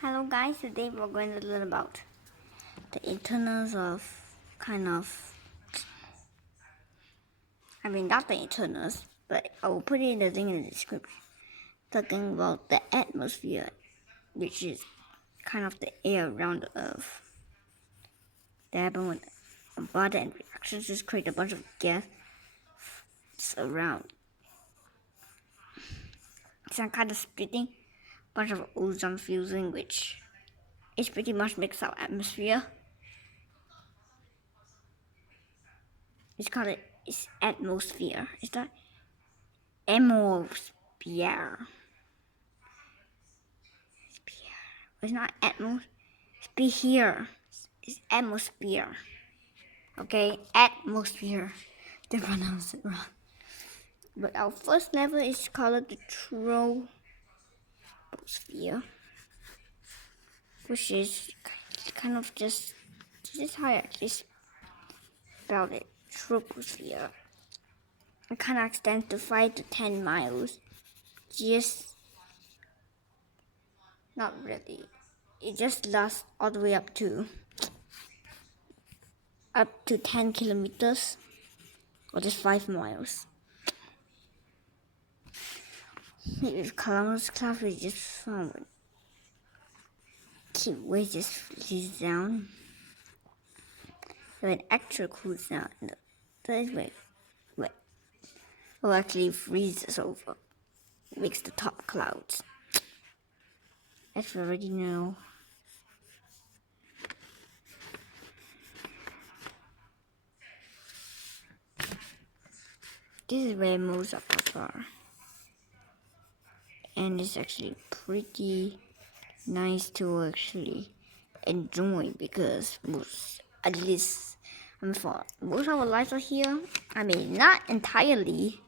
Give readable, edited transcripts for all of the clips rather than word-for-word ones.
Hello guys, today we're going to learn about the internals of not the internals, but I will put it in the thing in the description. Talking about the atmosphere, which is kind of the air around the earth. That happen when a body and reactions just create a bunch of gas around. Some kind of splitting, bunch of ozone fusing, which is pretty much makes our atmosphere. It's called it's atmosphere. It's not atmosphere. It's not atmosphere. It's atmosphere. Okay, atmosphere. They pronounce it wrong. But our first level is called the troposphere, which is kind of just this is how I actually spelled it. Troposphere. It kind of extends to 5 to 10 miles. Just not really. It just lasts all the way up to 10 kilometers or just 5 miles. If Columbus cloud is just forward, keep weight just freezes down. When actual cools down, that way, actually freezes over, makes the top clouds. As we already know. This is where most of us are. And it's actually pretty nice to actually enjoy because at least for most of our lives are here. Not entirely.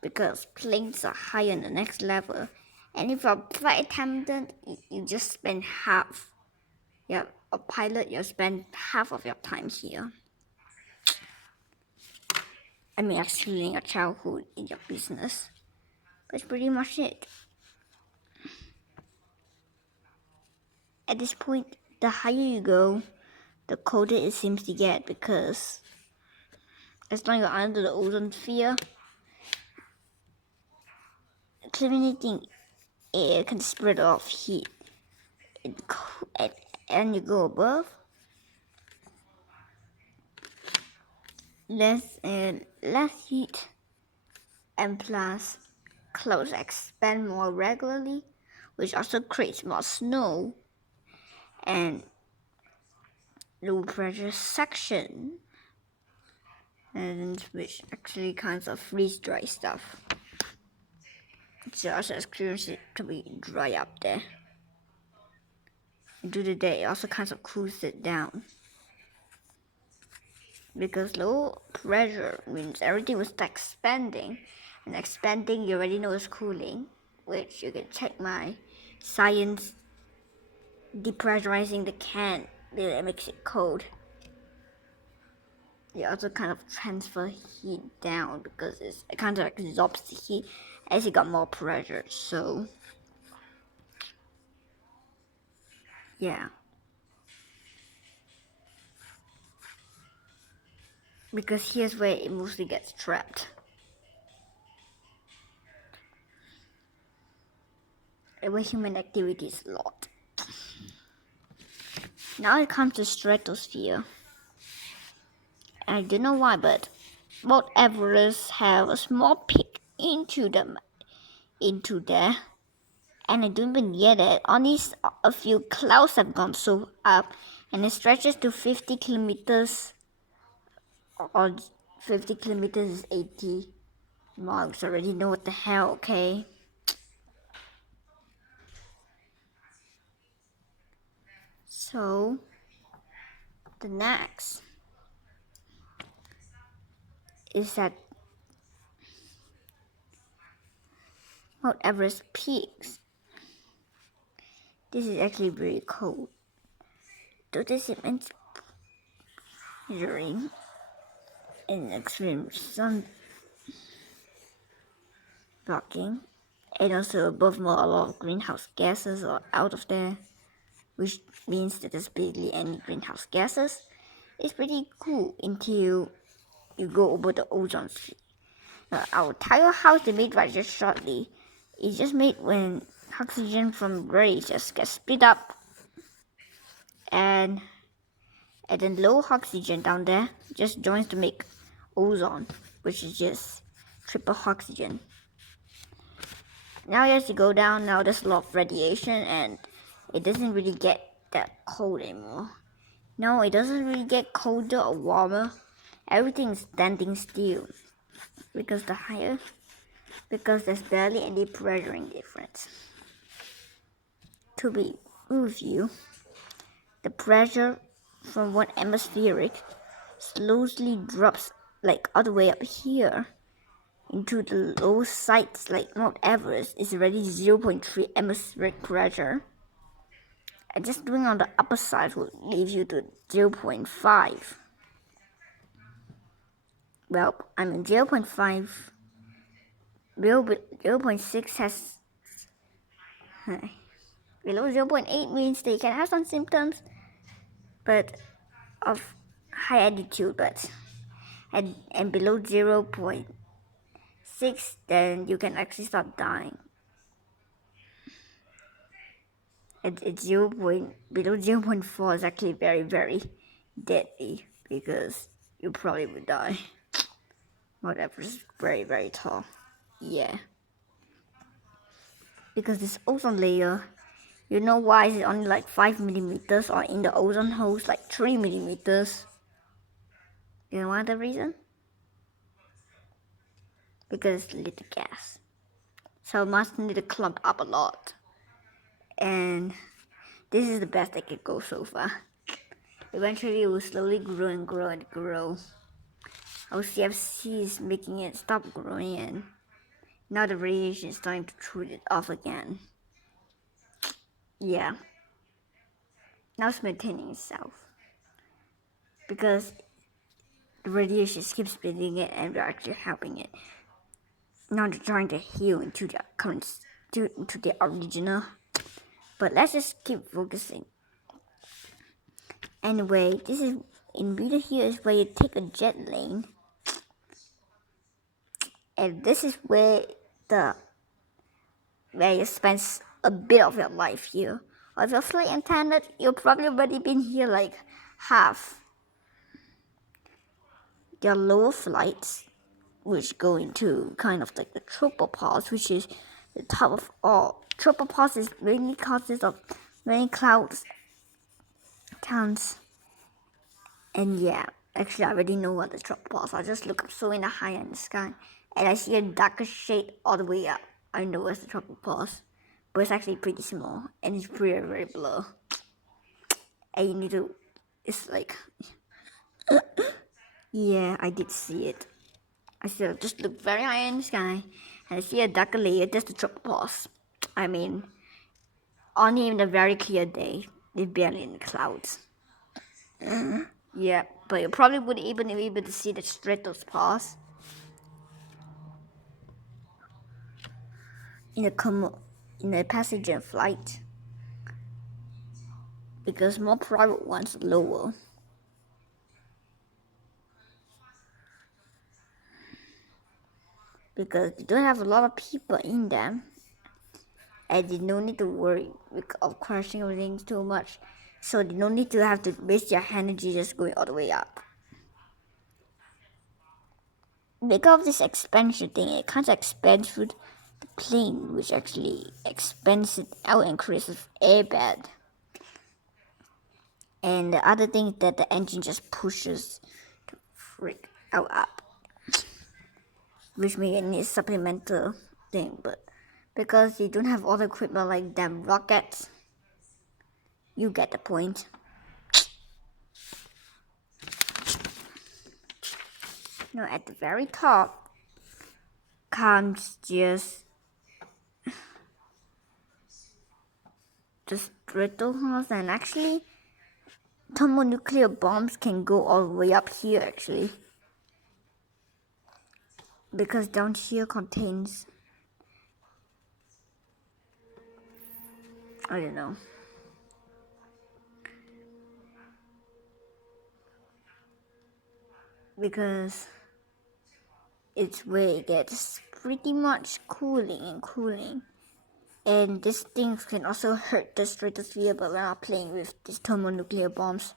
Because planes are higher in the next level. And if you're a flight attendant, you just spend half. Yeah, a pilot, you spend half of your time here. Excluding your childhood in your business. That's pretty much it. At this point, the higher you go, the colder it seems to get because as long as you're under the ozone sphere, eliminating air can spread off heat. And you go above, less heat, and plus clouds expand more regularly, which also creates more snow and low pressure section, and which actually kinds of freeze dry stuff. So also experience it to be dry up there. And through the day, it also kind of cools it down. Because low pressure means everything will start expanding, and expanding you already know is cooling, which you can check my science depressurizing the can that makes it cold. You also kind of transfer heat down because it kind of absorbs the heat as it got more pressure. So yeah. Because here's where it mostly gets trapped. Where human activity is a lot. Now it comes to stratosphere. I don't know why, but Mount Everest have a small peak into there, and I don't even get it. Only a few clouds have gone so up, and it stretches to 50 kilometers, or 50 kilometers is 80 miles. I already know what the hell, okay? So, the next is that Mount Everest peaks. This is actually very cold. Though this immense during an extreme sun blocking And also above more, a lot of greenhouse gases are out of there, which means that there's barely any greenhouse gases. It's pretty cool until you go over the ozone sphere. Our entire house is made right just shortly. It's just made when oxygen from rays just gets split up, and then low oxygen down there just joins to make ozone, which is just triple oxygen. Now as you go down, now there's a lot of radiation and it doesn't really get that cold anymore. No, it doesn't really get colder or warmer. Everything's standing still because there's barely any pressuring difference. To be with you, the pressure from one atmospheric slowly drops like all the way up here into the low sites like Mount Everest is already 0.3 atmospheric pressure. And just doing on the upper side will leave you to 0.5. Well, I mean 0.5, 0.6 has below 0.8 means they can have some symptoms, but of high altitude, but and below 0.6, then you can actually start dying. Below 0.4 is actually very, very deadly because you probably would die. Whatever is very, very tall. Yeah. Because this ozone layer, you know why is it only like 5 millimeters or in the ozone holes like 3 millimeters? You know what the reason? Because it's little gas. So it must need to clump up a lot. And this is the best I could go so far. Eventually it will slowly grow and grow and grow. Our CFC is making it stop growing and now the radiation is starting to shoot it off again. Yeah. Now it's maintaining itself. Because the radiation keeps splitting it and we're actually helping it. Now they're trying to heal into the current, into the original. But let's just keep focusing. Anyway, this is in video here is where you take a jet lane. And this is where you spend a bit of your life here. Or if you're flight attendant, you've probably already been here like half. There are lower flights, which go into kind of like the tropopause, which is the top of all. Tropopause is mainly consists of many clouds, towns, and yeah, actually I already know what the tropopause. I just look up so in the high in the sky, and I see a darker shade all the way up. I know it's the tropopause, but it's actually pretty small, and it's very, very blur. And you need to, it's like, yeah, I did see it. I still just look very high in the sky, and I see a darker layer. That's the tropopause. I mean, only in a very clear day, it's barely in the clouds. Yeah, but you probably wouldn't even be able to see the Stratosphere in a passenger flight because more private ones are lower. Because you don't have a lot of people in them, and you don't need to worry of crashing everything too much. So you don't need to have to waste your energy just going all the way up. Because of this expansion thing, it kind of expands through the plane, which actually expands it out and creates an airbag. And the other thing is that the engine just pushes to freak out up, which may need supplemental thing, but because you don't have all the equipment like them rockets, you get the point. Now at the very top comes just the Stratosphere, and actually thermonuclear bombs can go all the way up here actually, because down here contains I don't know. Because it's where it gets pretty much cooling. And these things can also hurt the stratosphere, but we're not playing with these thermonuclear bombs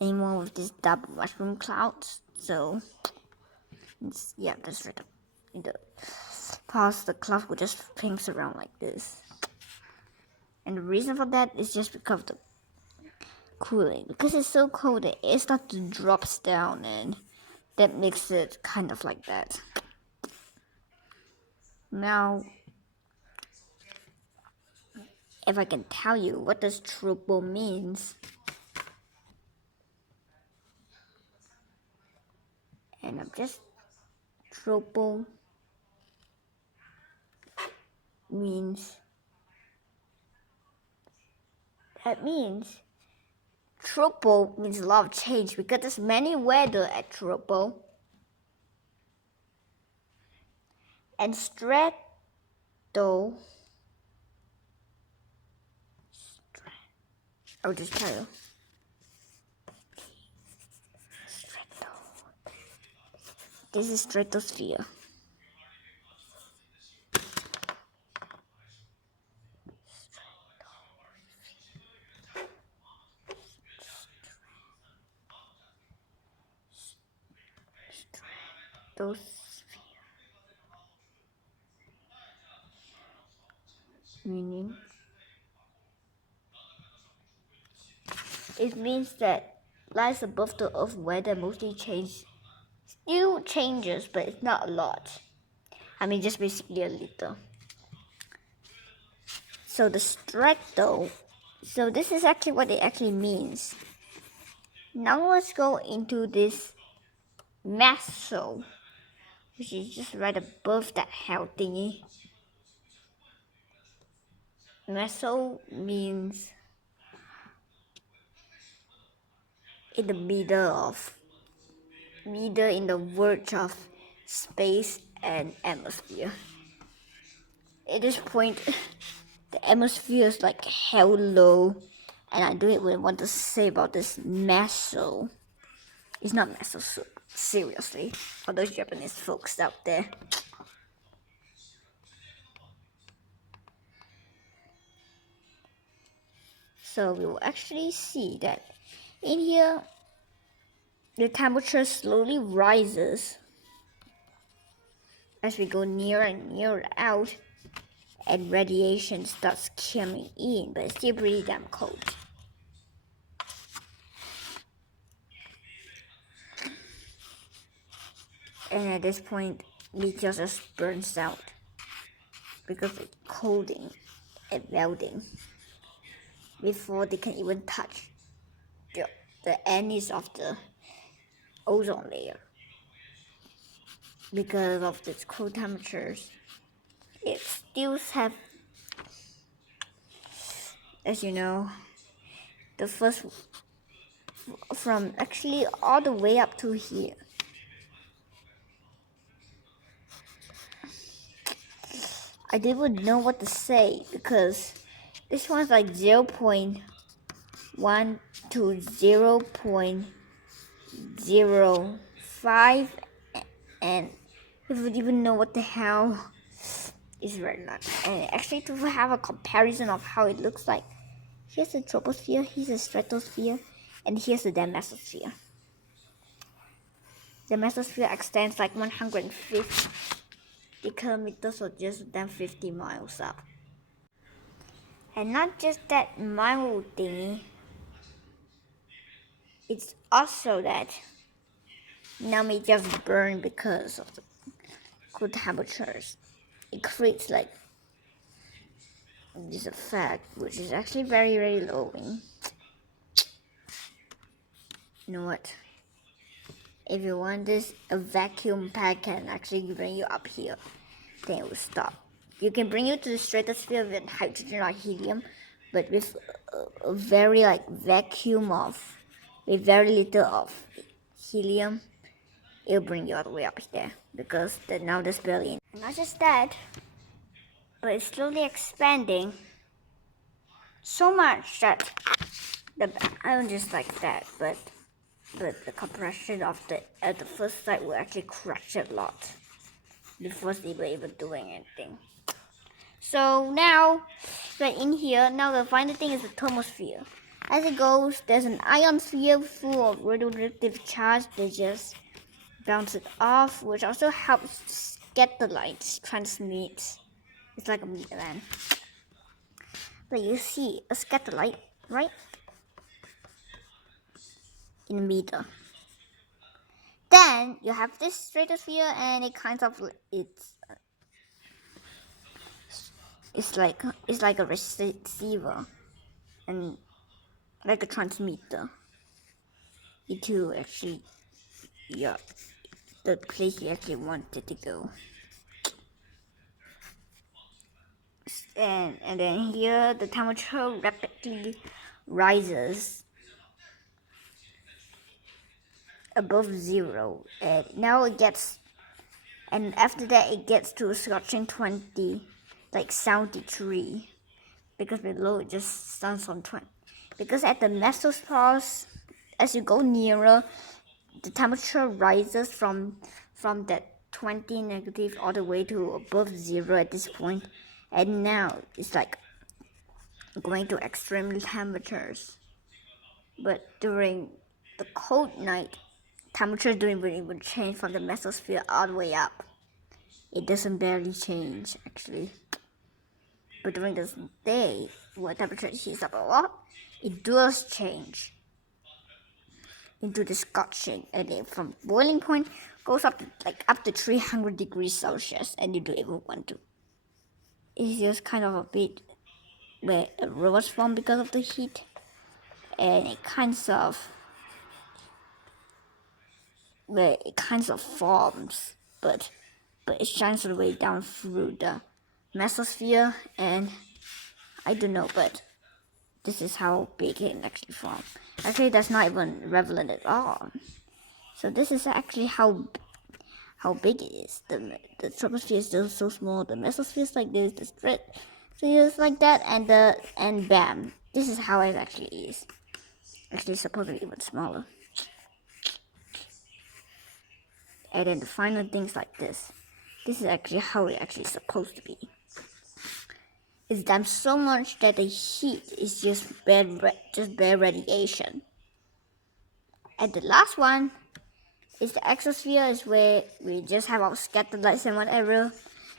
anymore with these double mushroom clouds. So, yeah, that's right. In the past, the clouds would just pinks around like this. And the reason for that is just because of the cooling. Because it's so cold, the air starts to drop down, and that makes it kind of like that. Now, if I can tell you what does tropo means, and I'm just tropo means tropo means a lot of change because there's many weather at tropo, and I'll just tell you. This is stratosphere. Stratosphere. Meaning, it means that lies above the earth weather mostly still changes, but it's not a lot. I mean, just basically a little. So the strato, so this is actually what it actually means. Now let's go into this meso, which is just right above that hell thingy. Meso means in the middle in the verge of space and atmosphere. At this point, the atmosphere is like hell low, and I don't even want to say about this meso. It's not meso soup, seriously, for those Japanese folks out there. So we will actually see that in here, the temperature slowly rises as we go nearer and nearer out, and radiation starts coming in, but it's still pretty damn cold. And at this point, meteor just burns out because it's cooling and melting before they can even touch the ends of the ozone layer. Because of these cold temperatures, it still have, as you know, the first from actually all the way up to here. I didn't know what to say because this one's like 0.1 to 0.05, and if you even know what the hell is right now. And actually, to have a comparison of how it looks like, here's the troposphere, here's the stratosphere, and here's the mesosphere. The mesosphere extends like 150 kilometers or just than 50 miles up. And not just that mile thingy, it's also that now may just burn because of the cool temperatures. It creates like this effect, which is actually very, very lowing. You know what? If you want this, a vacuum pack can actually bring you up here. Then it will stop. You can bring you to the stratosphere with hydrogen or helium, but with a very like vacuum of, with very little of helium, it'll bring you all the way up there because now there's barely and not just that, but it's slowly expanding so much that I don't just like that, but the compression of the first side will actually crash a lot before they were even doing anything. So now we're in here. Now the final thing is the thermosphere. As it goes, there's an ion sphere full of radioactive charge. They just bounce it off, which also helps get the light transmit. It's like a meter man. But you see a scatter light, right? In a meter. Then you have this stratosphere, and it kind of it's like a receiver and like a transmitter. It will actually, yeah, the place you actually wanted to go. And then here the temperature rapidly rises above 0, and now it gets, and after that it gets to a scorching 20, like 73, because below it just starts on 20. Because at the mesosphere, as you go nearer, the temperature rises from that 20 negative all the way to above 0 at this point, and now it's like going to extreme temperatures. But during the cold night, temperature don't even change from the mesosphere all the way up. It doesn't barely change actually. But during the day, where temperature heats up a lot, it does change into the scorching, and then from boiling point goes up to 300 degrees Celsius, and you don't even want to. It's just kind of a bit where it rose from because of the heat, and it kind of forms, but it shines all the way down through the mesosphere, and I don't know, but this is how big it actually forms. Actually, that's not even relevant at all. So this is actually how big it is. The troposphere is still so small. The mesosphere is like this. The stratosphere is like that, and bam, this is how it actually is. Actually, it's supposed to be even smaller. And then the final things like this. This is actually how it actually supposed to be. It's done so much that the heat is just bare radiation. And the last one is the exosphere, is where we just have our scattered lights and whatever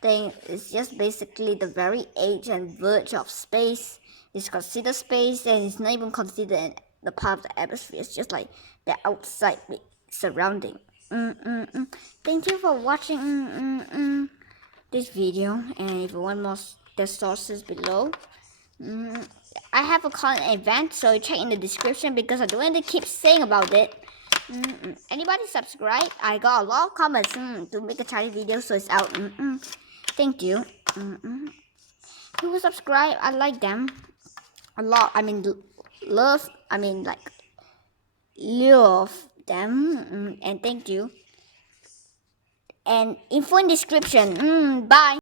thing. It's just basically the very edge and verge of space. It's considered space, and it's not even considered the part of the atmosphere. It's just like the outside surrounding. Thank you for watching this video, and if you want more, the sources below. I have a call in advance, so check in the description because I don't want to keep saying about it. Anybody subscribe? I got a lot of comments to make a Chinese video, so it's out. Thank you. Who will subscribe? I like them a lot. I mean, love them. And thank you. And info in description. Bye.